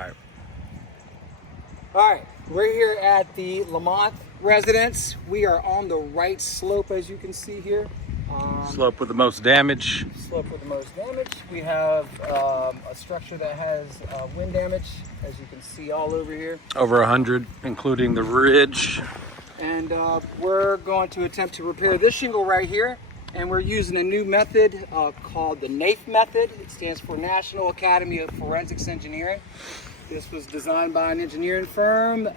right. All right, we're here at the Lamothe residence. We are on the right slope, as you can see here. Slope with the most damage. Slope with the most damage. We have a structure that has wind damage, as you can see all over here. Over 100, including the ridge. And we're going to attempt to repair this shingle right here. And we're using a new method called the Lamothe method. It stands for National Academy of Forensics Engineering. This was designed by an engineering firm.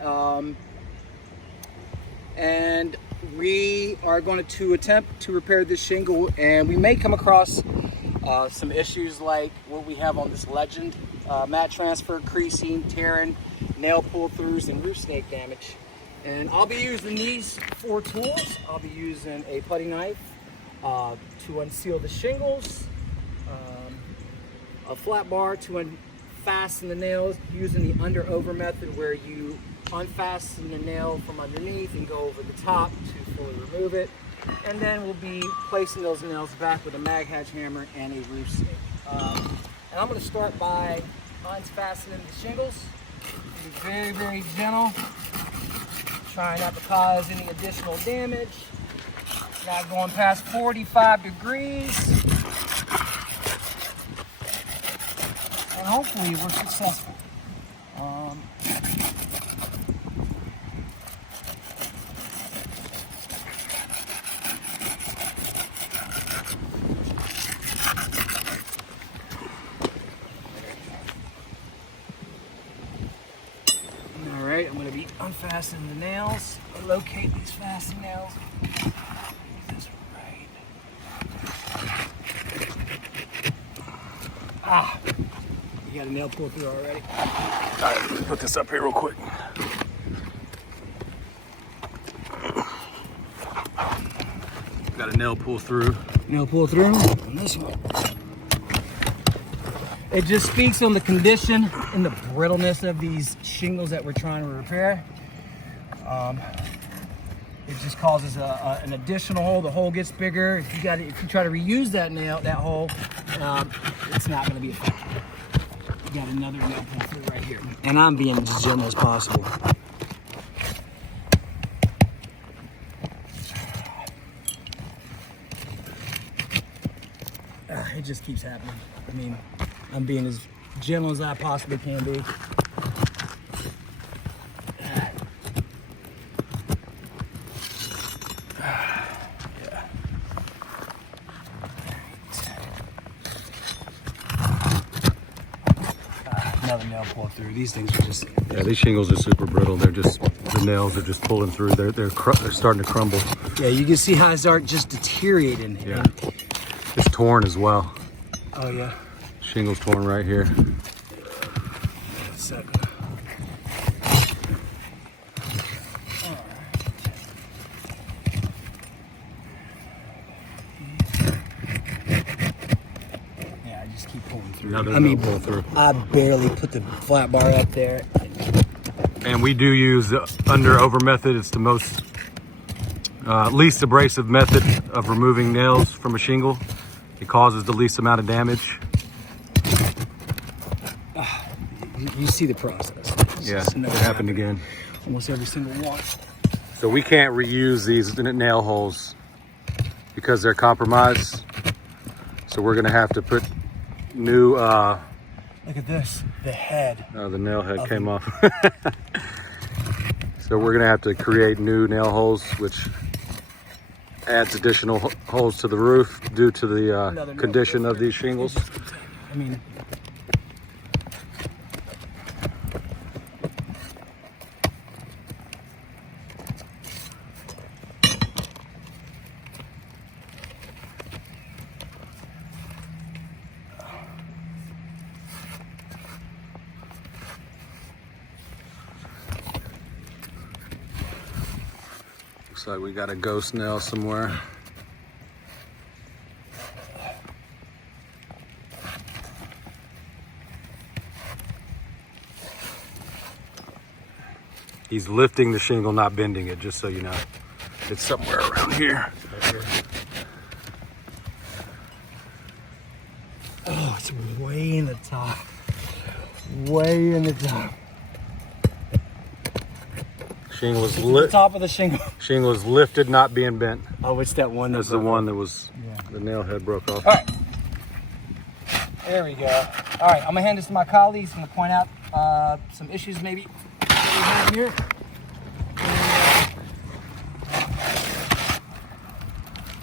And we are going to attempt to repair this shingle, and we may come across some issues like what we have on this legend: mat transfer, creasing, tearing, nail pull-throughs, and roof snake damage. And I'll be using these 4 tools. I'll be using a putty knife to unseal the shingles, a flat bar to unfasten the nails, using the under-over method where you unfasten the nail from underneath and go over the top to fully remove it. And then we'll be placing those nails back with a mag hatch hammer and a roof snake. And I'm going to start by unfastening the shingles. Be very, very gentle, trying not to cause any additional damage. Not going past 45 degrees. And hopefully we're successful. All right, I'm going to be unfastening the nails. Locate these fasten nails. Ah, you got a nail pull through already. All right, let me put this up here real quick. Got a nail pull through. Nail pull through on this one. It just speaks on the condition and the brittleness of these shingles that we're trying to repair. It just causes an additional hole. The hole gets bigger. If you try to reuse that hole, it's not going to be effective. You got another nail pull through right here, and I'm being as gentle as possible. It just keeps happening. I mean, I'm being as gentle as I possibly can be. Another nail pull through. These things are just... Yeah, these shingles are super brittle. They're just, the nails are just pulling through. They're starting to crumble. Yeah, you can see how it's just deteriorating. Yeah. It's torn as well. Oh, yeah. Shingles torn right here. Yeah, I just keep pulling through. Another nail pull through. I barely put the flat bar up there. And we do use the under-over method. It's the most least abrasive method of removing nails from a shingle. It causes the least amount of damage. You see the process. Yeah, it happened again. Almost every single one. So we can't reuse these nail holes because they're compromised. So we're gonna have to put new... Look at this, the head. Oh, the nail head came off. So we're gonna have to create new nail holes, which adds additional holes to the roof due to the condition of these shingles. I mean, looks like we got a ghost nail somewhere. He's lifting the shingle, not bending it, just so you know. It's somewhere around here. oh, it's way in the top. way in the top. Shingle was The top of the shingle. Shingle was lifted, not being bent. Oh, it's that one. That's the one that was, the nail head broke off. All right. There we go. All right, I'm gonna hand this to my colleagues. I'm gonna point out some issues maybe that we have here.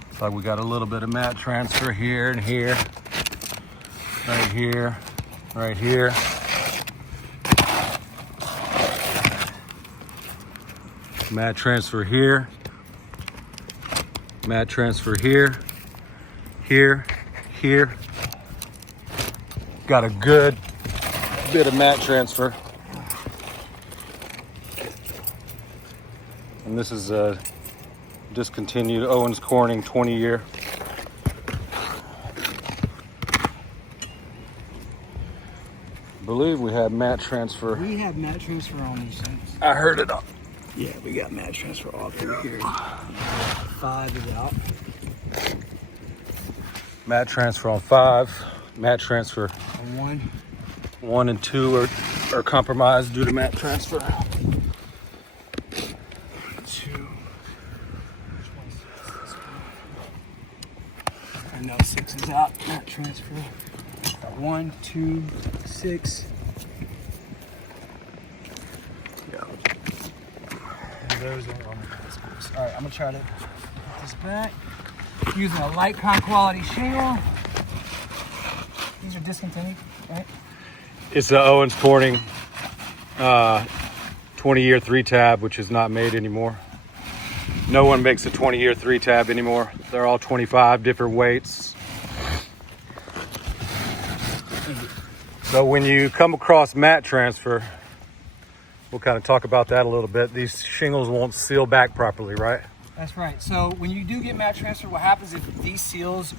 Looks like we got a little bit of mat transfer here and here. Right here, right here. Mat transfer here. Mat transfer here. Here, here. Got a good bit of mat transfer. And this is a discontinued Owens Corning 20-year. I believe we had mat transfer. We have mat transfer on these things. I heard it. Yeah, we got mat transfer all through here. 5 is out. Mat transfer on 5. Mat transfer On 1 and 2 are compromised due to mat transfer. 2. I know 6 is out. Mat transfer. Got 1, 2, 6. Yeah. And those are on the baskets. All right, I'm gonna try to put this back using a light con quality shingle. These are discontinued, right? It's the Owens Corning 20-year 3-tab, which is not made anymore. No one makes a 20-year 3-tab anymore. They're all 25 different weights. So when you come across mat transfer, we'll kind of talk about that a little bit. These shingles won't seal back properly, right? That's right. So when you do get mat transfer, what happens if these seals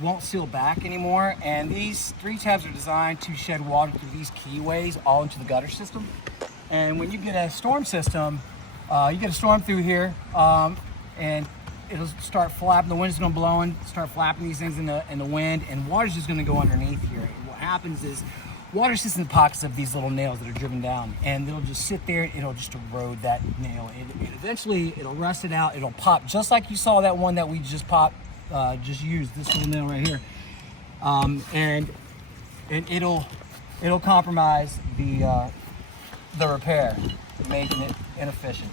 won't seal back anymore, and these 3-tabs are designed to shed water through these keyways all into the gutter system. And when you get a storm system, you get a storm through here, and it'll start flapping. The wind's going to blow in, start flapping these things in the wind, and water's just going to go underneath here. And what happens is water sits in the pockets of these little nails that are driven down, and it'll just sit there. It'll just erode that nail, and eventually it'll rust it out. It'll pop, just like you saw that one that we just popped. Just used this little nail right here, and it'll compromise the repair, making it inefficient.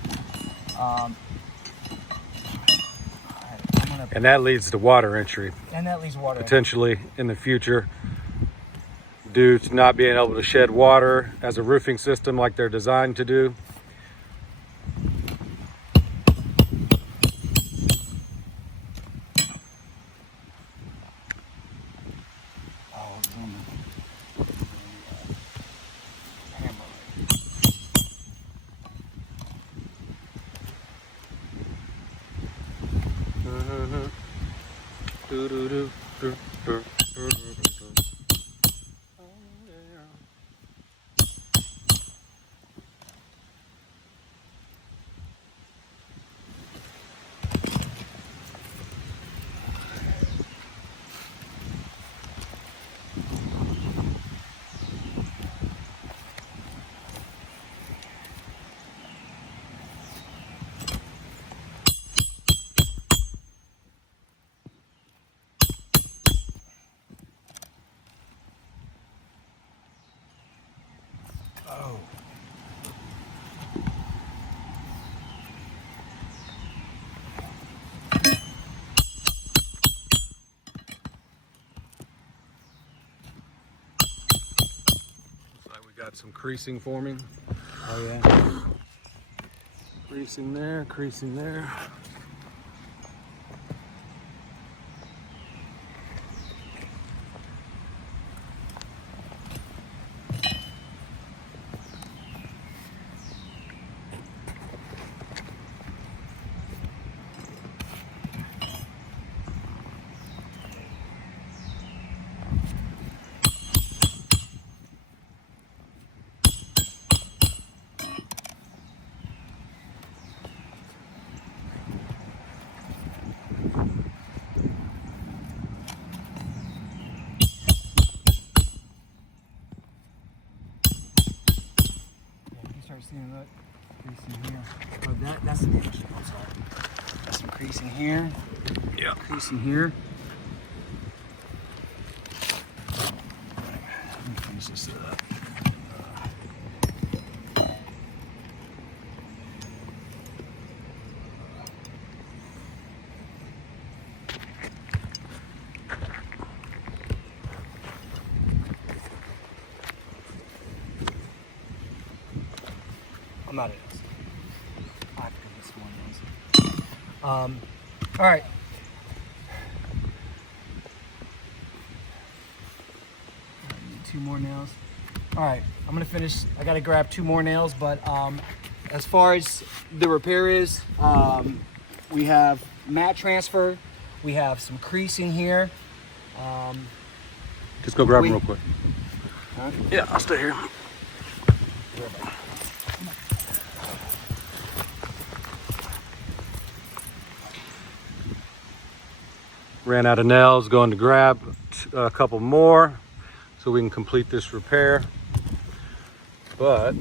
And that leads to water entry. And that leads water potentially in the future, due to not being able to shed water as a roofing system like they're designed to do. Oh. Looks like we got some creasing forming. Oh yeah. Creasing there, creasing there. start seeing that creasing here. Oh, that's the damage. I'm sorry. Got some creasing here. Yeah. Creasing here. Let me finish this up. I'm out of this. I have to get some more nails. All right. I need 2 more nails. All right, I'm gonna finish. I gotta grab 2 more nails, but as far as the repair is, we have mat transfer. We have some creasing here. Just go grab them real quick. Huh? Yeah, I'll stay here. Ran out of nails, going to grab a couple more so we can complete this repair. But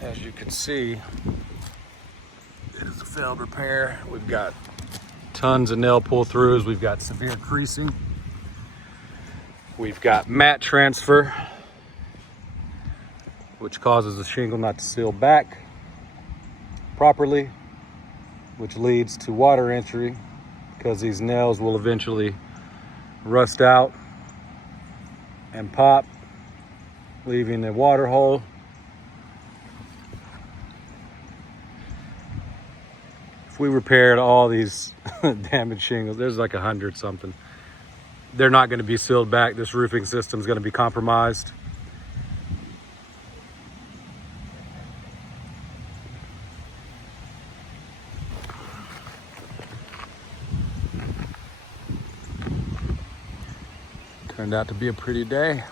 as you can see, it is a failed repair. We've got tons of nail pull throughs. We've got severe creasing. We've got mat transfer, which causes the shingle not to seal back properly, which leads to water entry because these nails will eventually rust out and pop, leaving a water hole. If we repaired all these damaged shingles, there's like 100 something, they're not going to be sealed back. This roofing system is going to be compromised. Turned out to be a pretty day.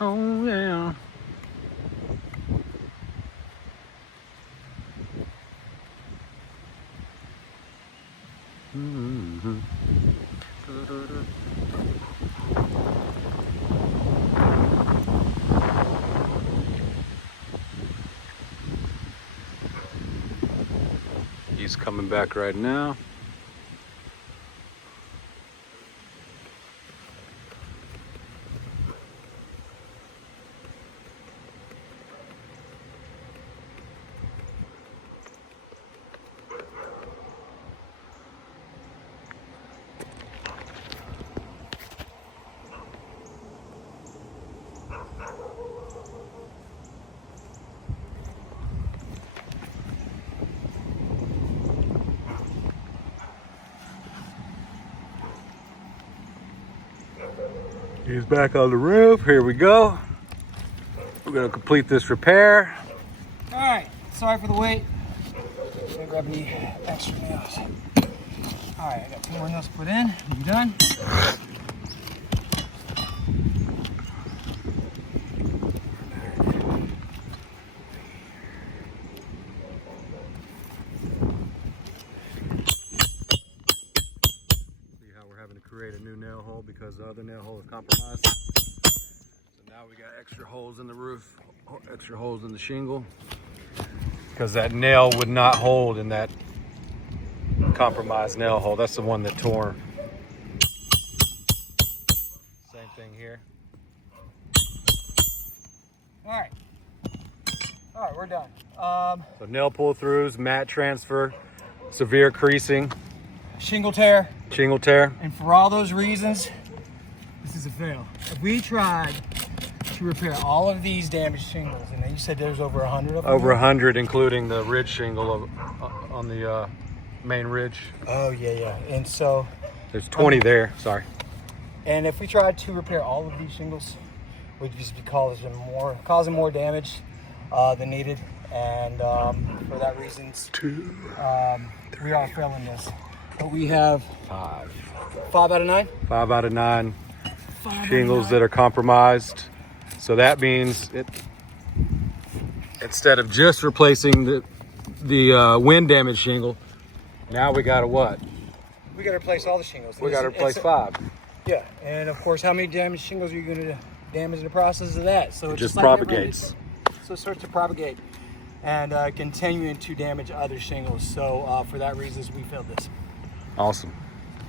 Oh yeah. Mm-hmm. He's coming back right now. He's back on the roof. Here we go. We're gonna complete this repair. All right, sorry for the wait. I'm gonna grab any extra nails. All right, I got 2 more nails to put in. You done? See how we're having to create a new nail hole because the other nail hole is compromised. So now we got extra holes in the roof, extra holes in the shingle, because that nail would not hold in that compromised nail hole. That's the one that tore. Same thing here. All right, we're done. So nail pull throughs, mat transfer, severe creasing, Shingle tear, shingle tear. and for all those reasons, this is a fail. If we tried to repair all of these damaged shingles, and you said there's over 100 of them? Over 100, including the ridge shingle on the main ridge. Oh, yeah. And so, There's 20 there, sorry. and if we tried to repair all of these shingles, we'd just be causing more damage than needed. And for that reason, we are failing this. But we have 5 out of 9? 5 out of 9 5 shingles out of 9. that are compromised. So that means instead of just replacing the wind damaged shingle, Now we got to what? We got to replace all the shingles. We got to replace 5. Yeah, and of course, how many damaged shingles are you going to damage in the process of that? So It just like propagates. So it starts to propagate and continuing to damage other shingles. So for that reason, we filled this. Awesome.